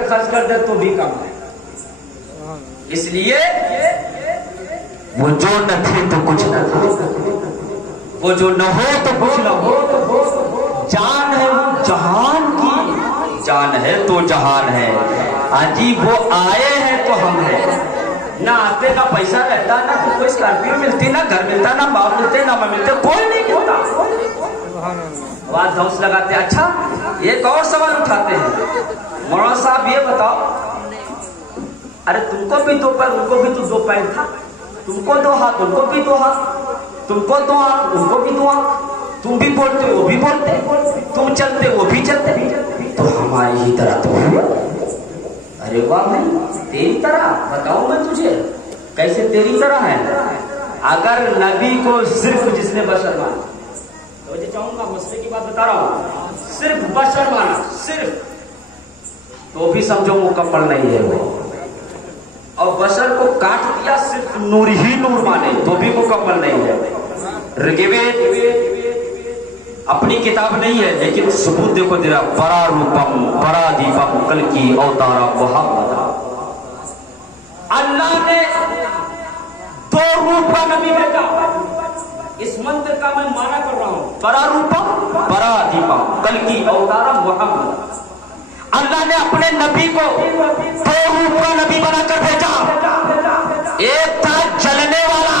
خرچ کر دے تو بھی کم ہے. اس لیے وہ جو نہ تھے تو کچھ نہ تھے، وہ جو نہ ہو تو کچھ نہ ہو. جان ہے وہ جہان کی، جان ہے تو جہان ہے. عجیب وہ آئے ہیں تو ہم ہیں. نہ آتے نہ پیسہ رہتا، نہ کوئی اسکارپیو ملتی، نہ گھر ملتا، نہ باپ ملتے، نہ ماں ملتے، کوئی نہیں ملتا. آواز دھوس لگاتے. اچھا ایک اور سوال اٹھاتے ہیں، مولانا صاحب یہ بتاؤ، ارے تم کو بھی دو پیر، ان کو بھی تو دو پیر تھا، تم کو دو ہاتھ، ان کو بھی دو ہاتھ، تم کو دو آنکھ، ان کو بھی دو آنکھ، تم بھی بولتے وہ بھی بولتے، تم چلتے وہ بھی چلتے، تو ہماری ہی طرح تو ہے. ارے واہ بھائی، تیری طرح بتاؤں میں تجھے کیسے تیری طرح ہے. اگر نبی کو صرف جس نے بشر مانا، تو چاہوں گا مسئلے کی بات بتا رہا ہوں، صرف بشر مانا، صرف، تو بھی سمجھو مکمل نہیں ہے وہ. اور بشر کو کاٹ دیا، صرف نور ہی نور مانے، تو بھی مکمل نہیں ہے. رگوید اپنی کتاب نہیں ہے لیکن ثبوت دیکھو تیرا. پرا روپم پرا دیپم کل کی اوتارا محمد. اللہ نے دو روپ کا نبی بھیجا. اس منتر کا میں مانا کر رہا ہوں، پرا روپم پرا دیپم کل کی اوتارا محمد. اللہ نے اپنے نبی کو دو روپ کا نبی بنا کر بھیجا. ایک تھا جلنے والا،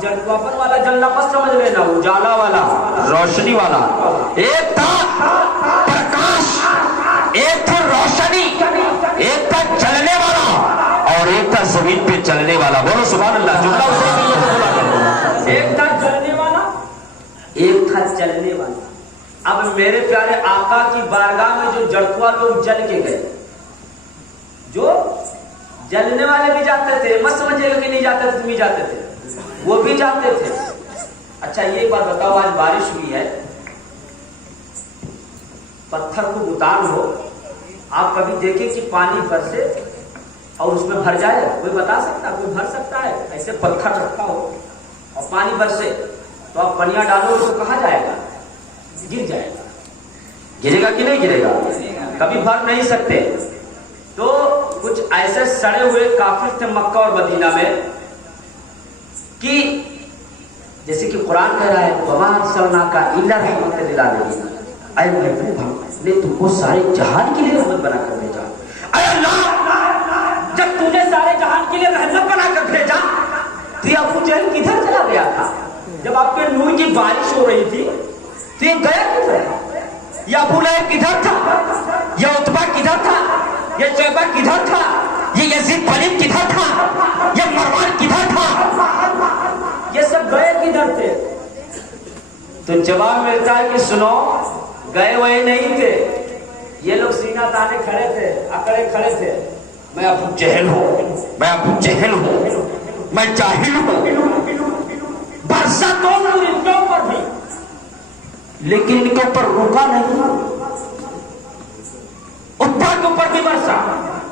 جلواپن والا جلنا پس سمجھ لینا، اجالا والا، روشنی والا. ایک تھا پرکاش، ایک تھا روشنی، ایک تھا جلنے والا اور ایک تھا زمین پہ چلنے والا. بولو سبحان اللہ. جملہ اسے ایک تھا جلنے والا، ایک تھا چلنے والا. اب میرے پیارے آقا کی بارگاہ میں جو جڑکوا لوگ جل کے گئے، جو جلنے والے بھی جاتے تھے، مت سمجھے گا کہ نہیں جاتے تھے، تم ہی جاتے تھے، وہ بھی جاتے تھے. اچھا یہ بات بتاؤ، آج بارش ہوئی ہے، پتھر کو اتار لو، آپ کبھی دیکھیں کہ پانی برسے اور اس میں بھر جائے؟ کوئی بتا سکتا، کوئی بھر سکتا ہے؟ ایسے پتھر رکھا ہو اور پانی برسے تو آپ پنیا ڈالو تو کہاں جائے گا؟ گر جائے گا. گرے گا کہ نہیں گرے گا؟ کبھی بھر نہیں سکتے. تو کچھ ایسے سڑے ہوئے کافر تھے مکہ اور مدینہ میں کہ جیسے کہ قرآن کہہ رہا ہے وَمَا أَرْسَلْنَاكَ إِلَّا رَحْمَةً لِلْعَالَمِينَ. اے محبوب ہم نے تم کو سارے جہان کے لیے رحمت بنا کر بھیجا. اے اللہ جب تجھے سارے جہان کے لیے رحمت بنا کر بھیجا تو یہ ابو جہل کدھر چلا گیا تھا؟ جب آپ کے نور کی بارش ہو رہی تھی تو یہ گیا کدھر؟ یہ ابو لہب کدھر تھا؟ یہ عتبہ کدھر تھا؟ یہ شیبہ کدھر تھا؟ یہ یزید پلیب کدھر تھا؟ یہ مروان کدھر تھا؟ یہ سب گئے کدھر تھے؟ تو جواب ملتا ہے کہ سنو، گئے وہی نہیں تھے. یہ لوگ سینہ تانے کھڑے تھے، اکڑے کھڑے تھے. میں ابو جہل ہوں، میں ابو جہل ہوں، میں جاہل ہوں. برسا تو ان کے اوپر بھی، لیکن ان کے اوپر رکا نہیں. عتبہ کے اوپر بھی برسا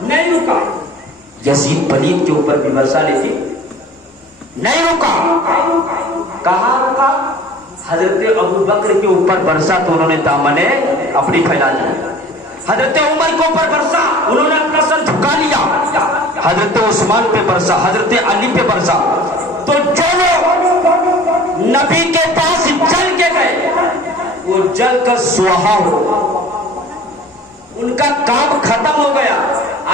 نہیں رکا، یزید پلید کے اوپر بھی برسا لیکن نہیں رکا. کہاں رکا؟ حضرت ابو بکر کے اوپر برسا تو انہوں نے دامنیں اپنی پھیلا دی. حضرت عمر کے اوپر برسا، انہوں نے اپنا سر جھکا لیا. حضرت عثمان پہ برسا، حضرت علی پہ برسا. تو جو لوگ نبی کے پاس جل کے گئے وہ جل کر سوہا ہو، ان کا کام ختم ہو گیا.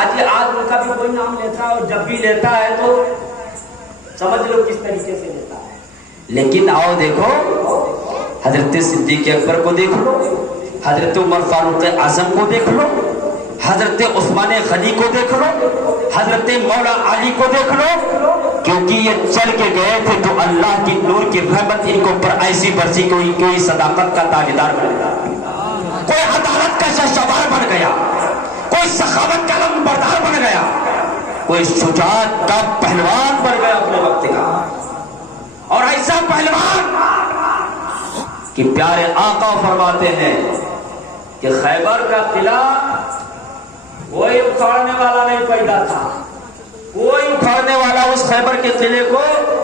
آج ان کا بھی کوئی نام لیتا ہے اور جب بھی لیتا ہے تو سمجھ لو کس طریقے سے لیتا ہے. لیکن آؤ دیکھو، حضرت صدیق اکبر کو دیکھ لو، حضرت عمر فاروق اعظم کو دیکھ لو، حضرت عثمان غنی کو دیکھ لو، حضرت مولا علی کو دیکھ لو. کیونکہ یہ چل کے گئے تھے تو اللہ کی نور کی رحمت ان کو پر ایسی برسی، کوئی صداقت کا تاجدار بن گیا، کوئی عدالت کا شہسوار بن گیا، کوئی سخاوت کا علم بردار بن گیا، کوئی شجاعت کا پہلوان بن گیا اپنے وقت کا. اور ایسا پہلوان کہ پیارے آقا فرماتے ہیں کہ خیبر کا قلعہ کوئی اکھاڑنے والا نہیں پیدا تھا، کوئی اکھاڑنے والا اس خیبر کے قلعے کو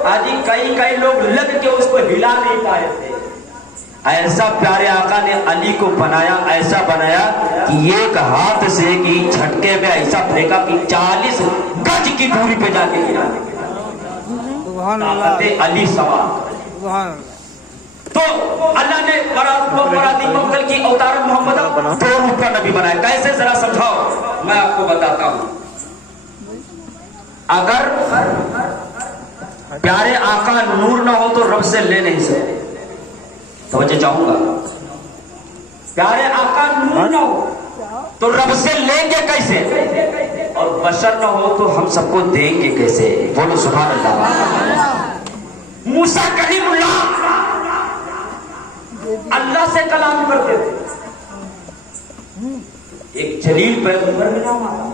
آج کئی لوگ لگ کے اس کو ہلا نہیں پائے تھے. ایسا پیارے آقا نے علی کو بنایا، ایسا بنایا کہ ایک ہاتھ سے کی جھٹکے میں ایسا پھینکا کہ 40 گج کی دوری پہ جا کے گرا۔ طاقت علی سوا۔ تو اللہ نے برادی مقتل کی اوتار محمد 2 روپ کا نبی بنایا۔ کیسے ذرا سمجھاؤ، میں آپ کو بتاتا ہوں۔ اگر پیارے آقا نور نہ ہو تو رب سے لے نہیں سکتے، توجہ چاہوں گا۔ پیارے آقا نور نہ ہو تو رب سے لیں گے کیسے، اور بشر نہ ہو تو ہم سب کو دیں گے کیسے؟ بولو سبحان اللہ۔ موسیٰ کلیم اللہ اللہ سے کلام کرتے تھے، ایک جلیل پیغمبر ملا ہوا،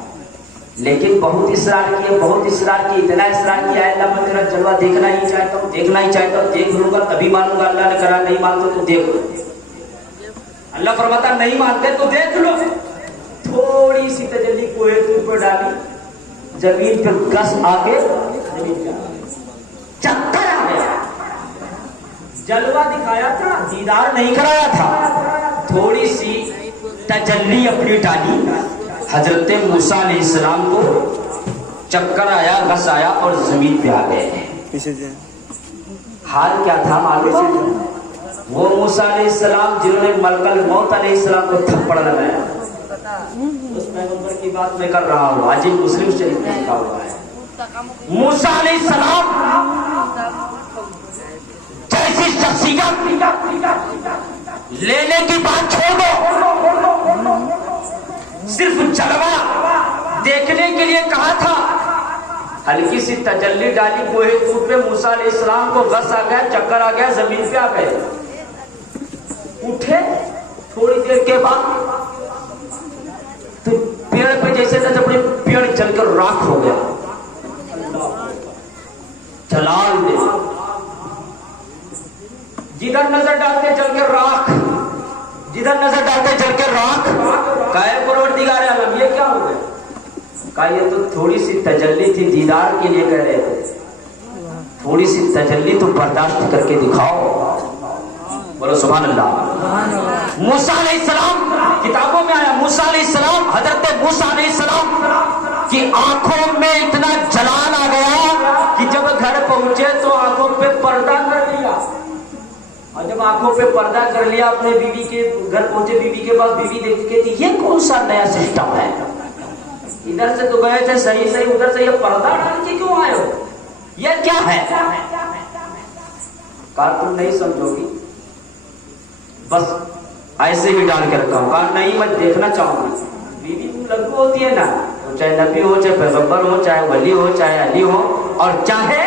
لیکن بہت اصرار کیا، بہت اصرار کیا، اتنا اصرار کیا، اللہ میں تیرا جلوہ دیکھنا ہی چاہتا ہوں، دیکھنا ہی چاہتا ہوں، دیکھ لوں گا تبھی مانوں گا۔ اللہ نے کرا نہیں مانتے تو دیکھ لو۔ اللہ فرماتا نہیں مانتے تو دیکھ لو۔ تھوڑی سی تجلی کوہ طور پر ڈالی، زمین پہ گس آ کے چکر آ گیا۔ جلوہ دکھایا تھا، دیدار نہیں کرایا تھا، تھوڑی سی تجلی اپنی ڈالی، حضرت موسیٰ علیہ السلام کو چکر آیا، غص آیا اور زمین پہ آ گئے۔ حال کیا تھا معلوم؟ وہ موسیٰ علیہ السلام جنہوں نے ملک الموت علیہ السلام کو تھپڑ لگایا، اس پیغمبر کی بات میں کر رہا ہوں، آج مسلم شریف میں لکھا ہوا ہے۔ موسیٰ علیہ السلام جیسی شخصیت لینے کی بات چھوڑ دو، صرف جلوہ دیکھنے کے لیے کہا تھا، ہلکی سی تجلی ڈالی کوہ طور پہ، موسیٰ علیہ السلام کو غص آ گیا، چکر آ گیا، زمین پہ آ گئے، اٹھے تھوڑی دیر کے بعد تو پیڑ پہ جیسے تھا، جب پیڑ جل کر راکھ ہو گیا۔ جلال نے جدھر نظر ڈالتے جل کے راکھ، جدھر نظر ڈالتے جل کے راکھ، کہے پروردگار عالم یہ کیا ہو گیا؟ کہا یہ تو تھوڑی سی تجلی تھی، دیدار کے لیے کہہ رہے تھے، تھوڑی سی تجلی تو برداشت کر کے دکھاؤ۔ بولو سبحان اللہ۔ موسیٰ علیہ السلام کتابوں میں آیا، موسیٰ علیہ السلام، حضرت موسیٰ علیہ السلام کی آنکھوں میں اتنا جلال آ گیا کہ جب گھر پہنچے تو آنکھوں پہ پردہ کر لیا، اور جب آنکھوں پہ پردہ کر لیا اپنے بیوی کے گھر پہنچے، بیوی کے پاس، بیوی دیکھ کے تھی یہ کون سا نیا سسٹم ہے، ادھر سے تو گئے تھے صحیح صحیح، ادھر سے یہ پردہ ڈال کے کیوں آئے ہو، یہ کیا ہے؟ کہا تم نہیں سمجھو گی، بس ایسے ہی ڈال کے رکھا ہوں۔ کہا نہیں میں دیکھنا چاہوں گی۔ بیوی تم لگو ہوتی ہے نا، چاہے نبی ہو، چاہے پیغمبر ہو، چاہے ولی ہو، چاہے علی ہو، اور چاہے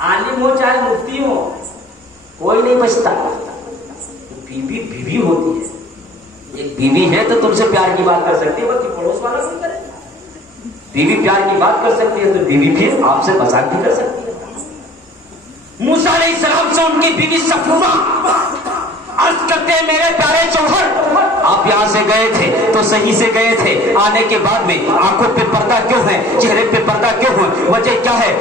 عالم ہو، چاہے مفتی ہو، کوئی نہیں بچتا، بیوی بیوی ہوتی ہے۔ ایک بیوی ہے تو تم سے پیار کی بات کر سکتی ہے، باقی پڑوس والا نہیں کرے۔ بیوی پیار کی بات کر سکتی ہے تو بیوی پھر آپ سے مذاق بھی کر سکتی ہے۔ موسیٰ علیہ السلام سے ان کی بیوی صفورہ عرض کرتے ہیں میرے پیارے شوہر، آپ یہاں سے گئے تھے تو صحیح سے گئے تھے، آنے کے بعد میں آنکھوں پہ پردہ کیوں ہے، چہرے پہ پردہ کیوں ہے، وجہ کیا ہے؟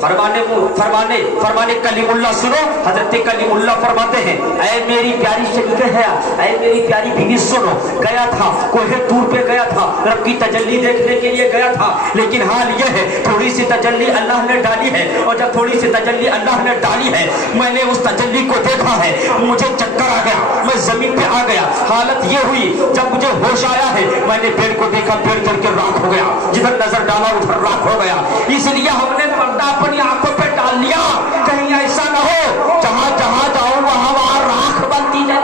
فرمانے کلیم اللہ سنو، حضرت کلیم اللہ فرماتے ہیں اے میری پیاری شریک ہے، اے میری پیاری بیوی سنو، گیا تھا کوہ طور پہ، گیا تھا رب کی تجلی دیکھنے کے لیے گیا تھا، لیکن حال یہ ہے تھوڑی سی تجلی اللہ نے ڈالی ہے، اور جب تھوڑی سی تجلی اللہ نے ڈالی ہے میں نے اس تجلی کو دیکھا ہے، مجھے چکر آ گیا، میں زمین پہ آ گیا، حالت یہ ہوئی جب مجھے ہوش آیا ہے میں نے پیڑ کو دیکھا، پیڑ جل کے راکھ ہو گیا، جدھر نظر ڈالا ادھر راکھ ہو گیا، اس لیے ہم نے پردہ اپنی آنکھوں پہ ڈال لیا، کہیں ایسا نہ ہو جہاں جہاں جاؤ وہاں وہاں راکھ بنتی جائے۔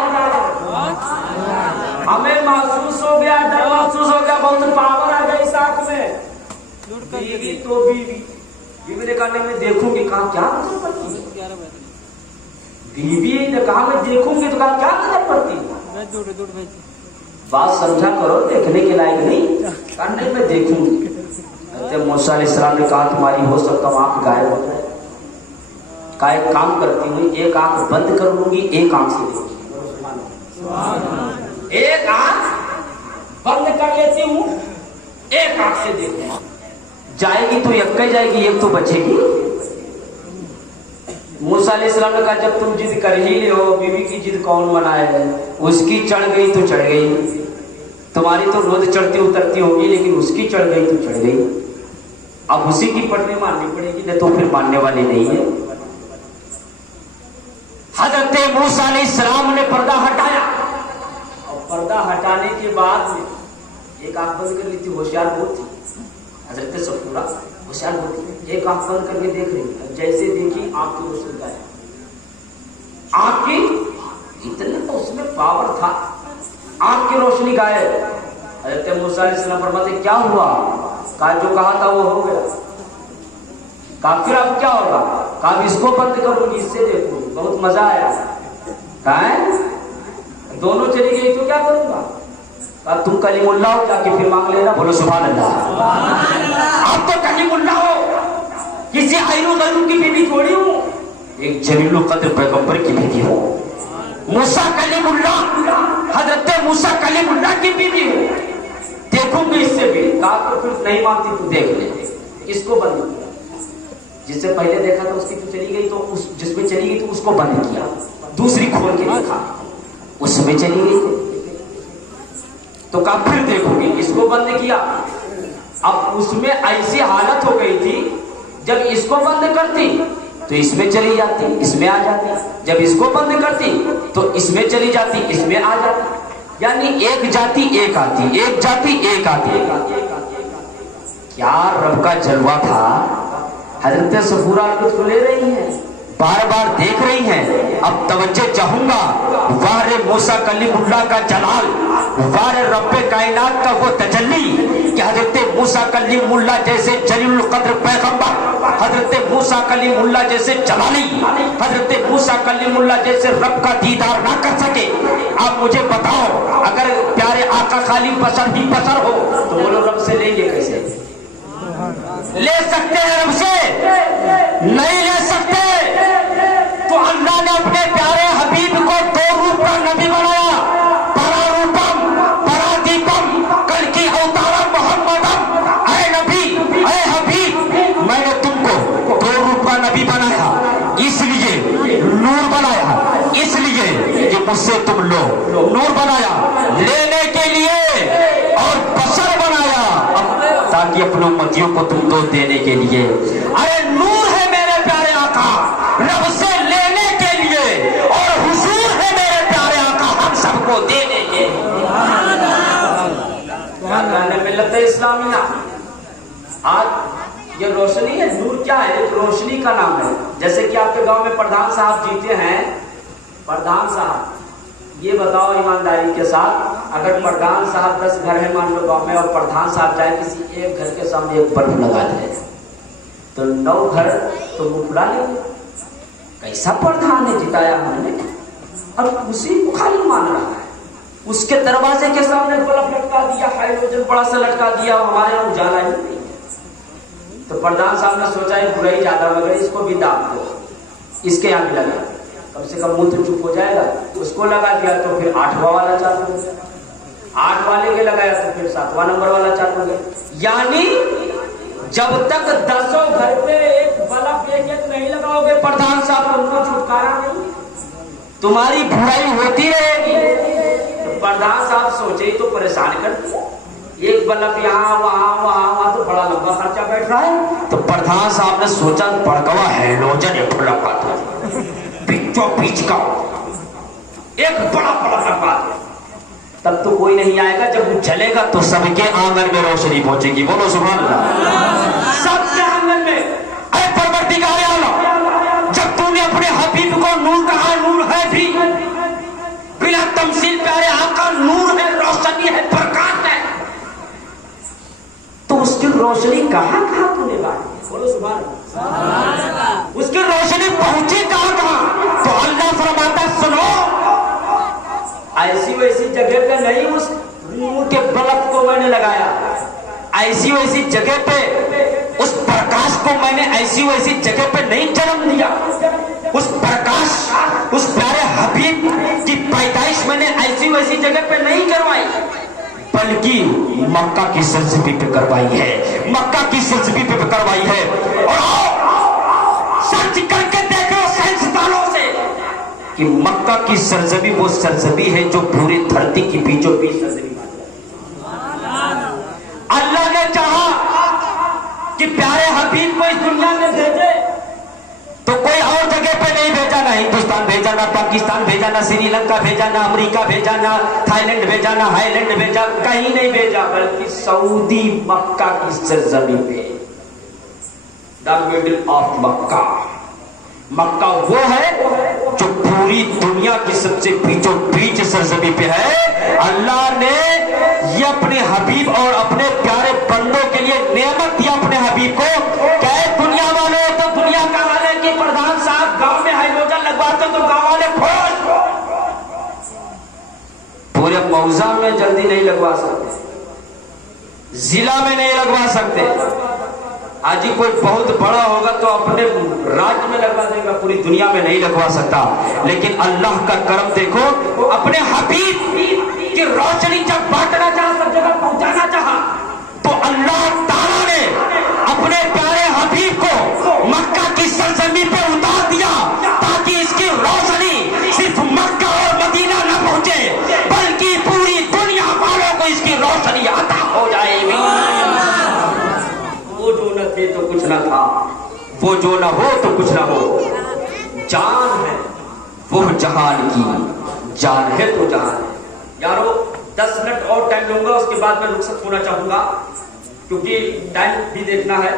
ہمیں محسوس ہو گیا، ڈر محسوس ہو گیا، بہت پاور آ گئی اس آنکھ میں۔ بیوی تو بیوی نے کہا میں دیکھوں گی، کہا کیا نظر پڑتی ہے؟ بیوی نے کہا میں دیکھوں گی، تو کہا کیا نظر پڑتی ہے؟ بات سمجھا کرو، دیکھنے کے لائق نہیں، کہا نہیں میں دیکھوں گی۔ حضرت موسیٰ علیہ السلام نے کہا تمہاری ہو سکتا ہوں آنکھ غائب ہو جائے، کہا ایک کام کرتی ہوں، ایک آنکھ بند کر لوں گی، ایک آنکھ سے دیکھوں گی، ایک آنکھ بند کر لیتی ہوں، ایک آنکھ سے دیکھوں، جائے گی تو یک جائے گی، ایک تو بچے گی۔ मूसा अलैहिस्सलाम ने कहा जब तुम जिद कर ही ले हो, बीवी की जिद कौन मनाए, उसकी चढ़ गई तो चढ़ गई, तुम्हारी तो रोज चढ़ती उतरती होगी, लेकिन उसकी चढ़ गई तो चढ़ गई, अब उसी की पटरी माननी पड़ेगी, नहीं तो फिर मानने वाली नहीं है। हजरत मूसा अलैहिस्सलाम ने पर्दा हटाया, और पर्दा हटाने के बाद में एक आंख बंद कर ली थी, होशियार बहुत थी हजरत सफूरा, होशियार बहुत थी, एक आंख बंद करके देख रही थी, जैसे देखी आंख की रोशनी गायब, आंख की इतने तो उसमें पावर था, आंख की रोशनी गायब। हजरत मूसा अलैहिस्सलाम फरमाते क्या हुआ? कहा जो कहा था वो हो गया। कहा फिर अब क्या होगा? कहा इसको बंद करूंगी, इससे देखो बहुत मजा आया। कहा है दोनों चली गई तो क्या करूंगा? कहा तुम कलीमुल्लाह हो, जाके फिर मांग लेना। बोलो सुभान अल्लाह। आप तो कलीमुल्लाह हो, किसी आयनु गैरू की बीवी थोड़ी हूं, एक जलीलुल कद्र पैगंबर की बीवी हो। मूसा कलीमुल्लाह, हजरत मूसा कलीमुल्लाह की बीवी हो, देखूंगी इससे भी। कहा तो फिर नहीं मानती तो देख ले, इसको बंद किया। जिससे पहले देखा था उसकी तो चली गई, तो उस जिसमें चली गई तो उसको बंद किया, दूसरी खोल के देखा उसमें चली गई तो कहा फिर देखोगी, इसको बंद किया। अब उसमें ऐसी हालत हो गई थी, जब इसको बंद करती तो इसमें चली जाती, इसमें आ जाती, जब इसको बंद करती तो इसमें चली जाती, इसमें आ जाती, यानी एक जाती एक आती, एक जाती एक आती। क्या रब का जलवा था। हजरत सफूरा कुछ ले रही हैं, बार बार देख रही हैं। अब तवज्जो चाहूंगा, वारे मूसा कलीमुल्लाह का जलाल, वारे रब्बे कायनात का वो तजल्ली कि हजरत मूसा कलीमुल्लाह जैसे जलीलुल कद्र पैगंबर, हजरत मूसा कलीमुल्लाह जैसे जलाली, हजरत मूसा कलीमुल्लाह जैसे रब का दीदार ना कर सके। आप मुझे बताओ, अगर प्यारे आका खाली बशर ही बशर हो तो बोलो रब से लेंगे कैसे? ले सकते हैं रब से? नहीं ले सकते। तो अल्लाह ने अपने प्यारे हबीब को दो रूप का नबी बनाया, परारूपम परादीपम कल की अवतारम मोहम्मदम। ऐ नबी, ऐ हबीब, मैंने तुमको दो रूप का नबी बनाया, इसलिए नूर बनाया, इसलिए कि मुझसे तुम लो, नूर बनाया लेने के लिए, और बशर बनाया ताकि अपने उम्मतियों को तुम तो देने के लिए। अरे नूर है मेरे प्यारे आका रब से लेने के लिए, और हुजूर है मेरे प्यारे आका हम सबको देने के लिए। मिल्लत इस्लामिया, आज ये रोशनी है, नूर क्या है? एक रोशनी का नाम है। जैसे कि आपके गांव में प्रधान साहब जीते हैं, प्रधान साहब ये बताओ ईमानदारी के साथ, अगर प्रधान साहब 10 घर है मान लो गांव में, और प्रधान साहब जाए किसी एक घर के सामने एक बल्ब लगा दे तो 9 घर तो मुफला लेंगे। कैसा प्रधान है जिताया हमने, और उसी को खाली मान रहा है। उसके दरवाजे के सामने बल्ब लटका दिया, हाइड्रोजन बड़ा सा लटका दिया, हमारे यहाँ उजाला ही नहीं। तो प्रधान साहब ने सोचा है बुराई ज्यादा हो गई, इसको भी दाब दो, इसके यहाँ भी लगा, कम से कम मुंह तो चुप हो जाएगा। उसको लगा दिया तो फिर 8वां वाला चालू हो गया, 8 वाले के लगाया तो फिर 7वां नंबर वाला चालू हो गया। यानी जब तक 10 घर पे एक बल्ब एक नहीं लगाओगे प्रधान साहब, उनको छुटकारा नहीं, तुम्हारी बुराई होती रहेगी। तो प्रधान साहब सोचे तो परेशान कर दिया, एक बल्ब यहाँ वहां वहां वहां, तो बड़ा लंबा खर्चा बैठ रहा है। तो प्रधान साहब ने सोचा बड़कवा हैलोजन एक लगा था, बीचों बीच का एक बड़ा बड़ा लगा, तब तो कोई नहीं आएगा, जब वो चलेगा तो सबके आंगन में रोशनी पहुंचेगी। बोलो सुभान अल्लाह। सबके आंगन में। ऐ परवरदिगार आलम, जब तूने अपने हबीब को नूर कहा, नूर है भी बिना तमसील प्यारे आका, नूर है, रोशनी है, प्रकाश है, तो उसकी रोशनी कहां कहां तूने बांटी? बोलो सुभान अल्लाह। उसकी रोशनी पहुंची कहां कहां? तो अल्लाह फरमाता सुनो, ऐसी वैसी जगह पे नहीं उस नूर के बल्ब को मैंने लगाया, ऐसी वैसी जगह पे उस प्रकाश को मैंने ऐसी वैसी जगह पे नहीं जन्म दिया। उस प्रकाश, उस प्यारे हबीब की पैदाइश मैंने ऐसी वैसी जगह पे नहीं करवाई, बल्कि मक्का की सरजमी पे करवाई है, मक्का की सरजमी पे करवाई है। और सर्च करके देखो साइंसदानों से कि मक्का की सरजमी वो सरजमी है जो पूरी धरती की बीचों बीच सरजमी है। अल्लाह ने चाहा कि प्यारे हबीब को इस दुनिया में भेजे तो कोई और जगह पे नहीं भेजा, ना हिंदुस्तान भेजा, ना पाकिस्तान भेजा, ना श्रीलंका भेजा, ना अमेरिका भेजा, ना थाईलैंड भेजा, ना हाईलैंड भेजा, कहीं नहीं भेजा, बल्कि सऊदी मक्का की सरजमी पे, द मिडिल ऑफ मक्का। मक्का वो है जो पूरी दुनिया की सबसे बीचों बीच सरजमी पे है। अल्लाह ने ये अपने हबीब और अपने प्यारे बंदों के लिए नेमत दिया अपने हबीब को। क्या दुनिया वालों, तो दुनिया का वाले कि प्रधान साहब गांव में हाइड्रोजन लगवाते तो गांव वाले खुश, पूरे मौजा में जल्दी नहीं लगवा सकते, जिला में नहीं लगवा सकते। आज ही कोई बहुत बड़ा होगा तो अपने राज्य में लगवा देगा, पूरी दुनिया में नहीं लगवा सकता। लेकिन अल्लाह का करम देखो, अपने हबीब की रोशनी जब बांटना चाहा, सब जगह पहुंचाना चाहा, तो अल्लाह ताला ने अपने प्यारे हबीब को मक्का की सरजमी पे उतार दिया ताकि इसकी रोशनी सिर्फ मक्का और मदीना न पहुंचे बल्कि पूरी दुनिया वालों को इसकी रोशनी अता हो जाएगी। वो जो न थे तो कुछ न था, वो जो न हो तो कुछ न हो, जान है वो जहान की, जान है तो जहान है। यारो 10 मिनट और टाइम लूंगा, उसके बाद मैं रुखसत होना चाहूंगा क्योंकि टाइम भी देखना है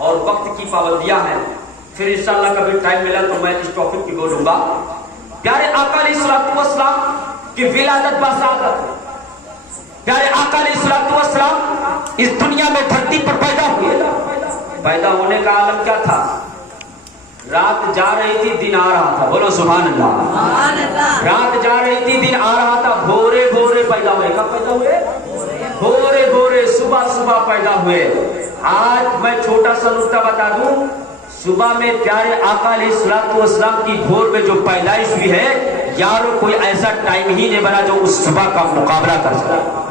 और वक्त की पाबंदियां हैं। फिर इंशाअल्लाह कभी टाइम मिला तो मैं इस टॉपिक की बोलूंगा। प्यारे आका अलैहिस्सलातु वस्सलाम की विलादत बासादत, प्यारे आका अलैहिस्सलातु वस्सलाम इस दुनिया में धरती पर पैदा हुए। पैदा होने का आलम क्या था? रात जा रही थी, दिन आ रहा था। बोलो सुभान अल्लाह। रात जा रही थी, दिन आ रहा था। भोरे भोरे पैदा हुए। कब पैदा हुए? भोरे भोरे, सुबह सुबह पैदा हुए। आज मैं छोटा सा नुक्ता बता दूं, सुबह में प्यारे आका अलैहिस्सलातु वस्सलाम की भोर में जो पैदाइश हुई है, यारो कोई ऐसा टाइम ही नहीं बना जो उस सुबह का मुकाबला कर सके।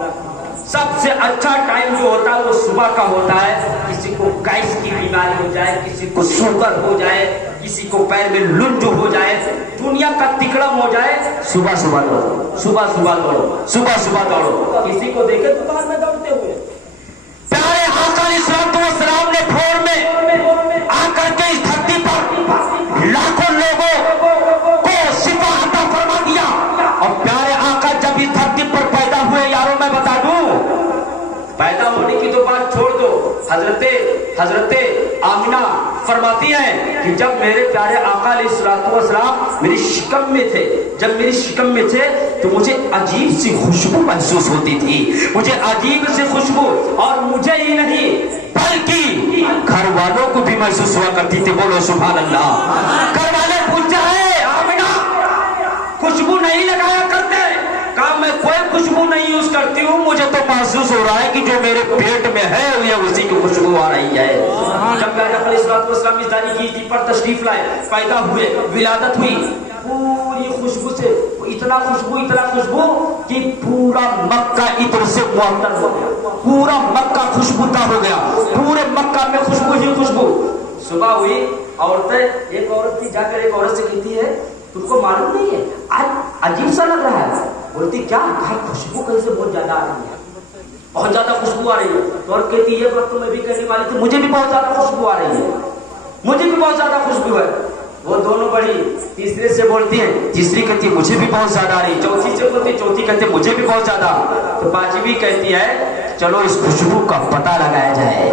सबसे अच्छा टाइम जो होता है वो सुबह का होता है। किसी को गैस की बीमारी हो जाए, किसी को शुगर हो जाए, किसी को पैर में लुंज हो जाए, दुनिया का तिकड़म हो जाए, सुबह सुबह दौड़ो, सुबह सुबह दौड़ो, सुबह सुबह दौड़ो। किसी को देखे दुकान में दौड़ते हुए। प्यारे आका अलैहिस्सलातु वस्सलाम ने भोर में आकर के इस धरती पर लाखों लोगों को शिफा अता फरमा दिया। और प्यारे आका जब इस धरती पर पैदा हुए, यारों मैं बता दूं, पैदा होने की तो बात छोड़ दो, हजरते आमिना फरमाती हैं कि जब मेरे प्यारे आका अलैहिस्सलातु वस्सलाम मेरी शिकम में थे, जब मेरी शिकम में थे तो मुझे अजीब सी खुशबू महसूस होती थी, मुझे अजीब सी खुशबू, और मुझे ही नहीं बल्कि घर वालों को भी महसूस हुआ करती थी। बोलो सुभान अल्लाह। घर वाले पूछ जाए, आमिना खुशबू नहीं लगाया करते? कहा मैं कोई खुशबू नहीं यूज करती हूँ, मुझे तो महसूस हो रहा है कि जो मेरे पेट में है ये उसी की खुशबू आ रही है। जब प्यारे आका अलैहिस्सलातु वस्सलाम इस दानी की पर तशरीफ लाए, पैदा हुए, विलादत हुई, पूरी खुशबू से इतना खुशबू कि पूरा मक्का इत्र से मुअत्तर हो गया, पूरा मक्का खुशबूदार हो गया, पूरे मक्का में खुशबू ही खुशबू। सुबह हुई, औरतें, एक औरत थी जाकर एक औरत से कहती है, तुमको मालूम नहीं है आज अजीब सा लग रहा है? बोलती क्या? खुशबू कहीं से बहुत ज्यादा आ रही है, बहुत ज्यादा खुशबू आ रही है। तो औरत कहती है बात तो मैं भी कहने वाली थी, मुझे भी बहुत ज्यादा खुशबू आ रही है, मुझे भी बहुत ज्यादा खुशबू है। वो दोनों बड़ी तीसरे से बोलती है, तीसरी कहती है मुझे भी बहुत ज्यादा आ रही है, चौथी से बोलती, चौथी कहती है मुझे भी बहुत ज्यादा। तो पांचवी कहती है चलो इस खुशबू का पता लगाया जाए,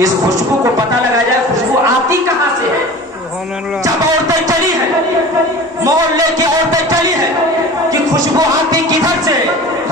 इस खुशबू को पता लगाया जाए, खुशबू आती कहां से है। जब औरतें चली है, मोहल्ले की औरतें चली है कि खुशबू आती किधर से?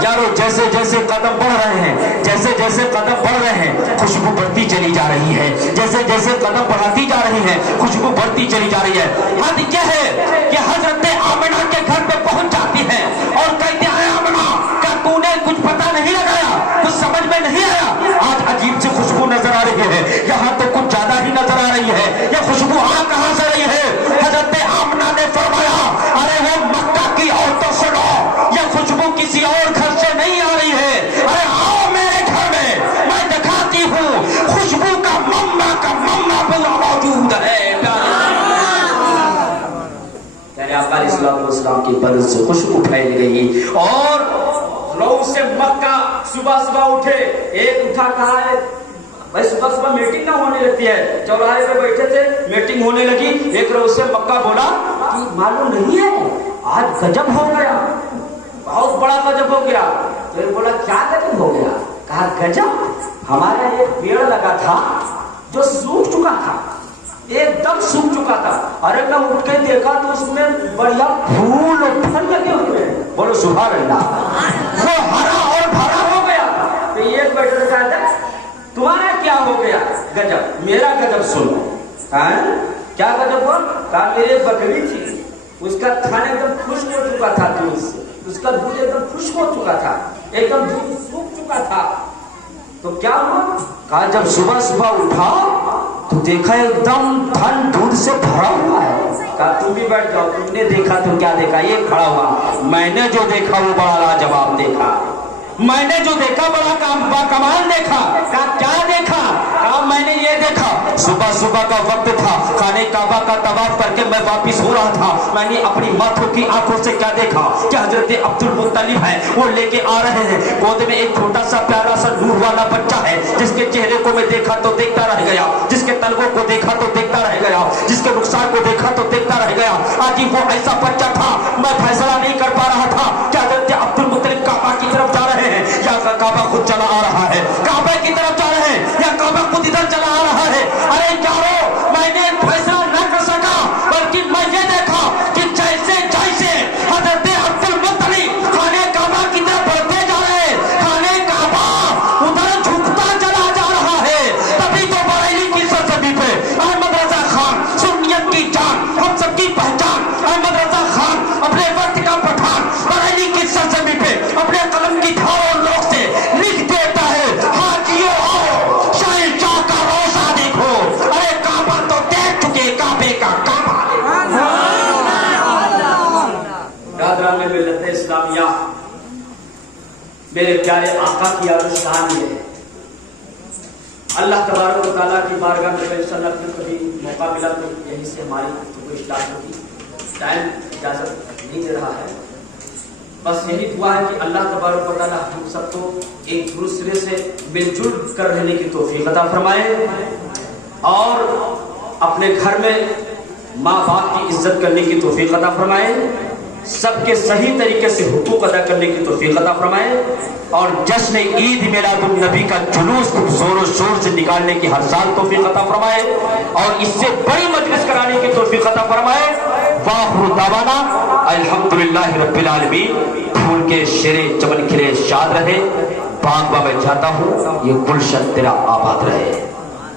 यारो जैसे जैसे कदम बढ़ रहे हैं, जैसे जैसे कदम बढ़ रहे हैं, खुशबू बढ़ती चली जा रही है, जैसे जैसे कदम बढ़ाती जा रही है, खुशबू बढ़ती चली जा रही है। हद क्या है कि हजरत आमिना के घर पे पहुंच जाती है और कहते हैं आमिना क्या तूने कुछ पता नहीं लगाया, कुछ समझ में नहीं आया? आज अजीब सी खुशबू नजर आ रही है, यहाँ तो कुछ ज्यादा ही नजर आ रही है, यह खुशबू आ कहां से रही है? हजरत आमिना ने फरमाया अरे वो मक्का की औरतों सुनो, यह खुशबू किसी और घर से नहीं आ रही है, अरे आओ मेरे घर में, मैं दिखाती हूँ खुशबू का मम्मा पूरा मौजूद है। इस्लाम के बदन से खुशबू फैल गई। और लोग से मक्का सुबह सुबह उठे, एक उठा कहा है भाई सुबह सुबह मीटिंग ना होने लगती है, चौराहे पे बैठे थे मीटिंग होने लगी, एक रोज से मक्का बोला कि मालूम नहीं है आज गजब हो गया, बहुत बड़ा गजब हो गया। तो बोला क्या गजब हो गया? कहा गजब, हमारा एक पेड़ लगा था जो सूख चुका था, एकदम सूख चुका था, अरे मैं उठ के देखा तो उसमें बढ़िया फूल और फल लगे हुए हैं। बोलो सुभान अल्लाह, वो हरा और भरा हो गया। तो एक बैठे कहता तुम्हारा क्या हो गया? गजब, मेरा गजब सुनो। क्या गजब हो? कहा मेरी बकरी थी, उसका थान एकदम खुश्क हो चुका था दूध से, उसका दूध एकदम खुश्क हो चुका था, एकदम दूध सूख चुका था। तो क्या हुआ? कहा जब सुबह सुबह उठा तो देखा एकदम थन दूध से भरा हुआ है। कहा तुम भी बैठ जाओ, तुमने देखा तो क्या देखा? ये खड़ा हुआ, मैंने जो देखा वो बड़ा लाजवाब देखा, मैंने जो देखा बड़ा कमाल देखा। कहा क्या देखा? कहा मैंने ये देखा, सुबह सुबह का वक्त था, खाने काबा का तवाफ करके मैं वापिस हो रहा था, मैंने अपनी माथों की आंखों से क्या देखा कि हजरत अब्दुल मुत्तलिब है, वो लेके आ रहे हैं, गोद में एक छोटा सा प्यारा सा नूर वाला बच्चा है, जिसके चेहरे को मैं देखा तो देखता रह गया, जिसके तलवों को देखा तो देखता रह गया, जिसके रुखसार को देखा तो देखता रह गया। आज वो ऐसा बच्चा था, मैं फैसला नहीं कर पा रहा था कि हजरत अब्दुल मुत्तलिब काबा की तरफ जा रहे हैं या काबा खुद चला आ रहा है, काबा की तरफ जा रहे हैं या काबा खुद इधर चला आ रहा है। अरे यारो, मैंने फैसला न कर सका, बल्कि मैं ये देखा कि जैसे जैसे हजरत अब्दुल मुत्तलिब खाने काबा की तरफ बढ़ते जा रहे हैं, खाने काबा उधर झुकता चला जा रहा है, तभी तो बरेली की सरजमी पे अहमद रजा खान, सुन्नियत की जान, हम सबकी पहचान, अहमद रजा खान अपने वक्त का पठान, बरेली की सरजमी पे अपने कलम की धार और लोग से लिख देता है, हाजियो आओ शहंशाह का रोजा देखो। अरे काबा तो देख चुके, काबे का काबा। दादरा में मिलते इस्लामिया, मेरे प्यारे आका की आरुशान ये है। अल्लाह तबारक व तआला की बारगाह में इंशाअल्लाह कभी मौका मिला तो यहीं से हमारी तो स्टार्ट होगी। टाइम इजाजत नहीं दे रहा है, बस यही दुआ है कि अल्लाह तबारक व तआला हम सबको एक दूसरे से मिलजुल कर रहने की तौफीक अता फरमाए और अपने घर में माँ बाप की इज्जत करने की तौफीक अता फरमाए, सबके सही तरीके से हुकूक अदा करने की तौफीक अता फरमाए और जश्न ईद मिलादुन नबी का जुलूस खूब जोरों शोर से निकालने की हर साल तौफीक अता फरमाए और इससे बड़ी मजलिस कराने की तौफीक अता फरमाए। वाखिर दावाना अल्हम्दुलिल्लाहि रब्बिल आलमीन। फूल के शेरे चमन खिले शाद रहे, बाग में जाता हूँ, ये गुलशन तेरा आबाद रहे।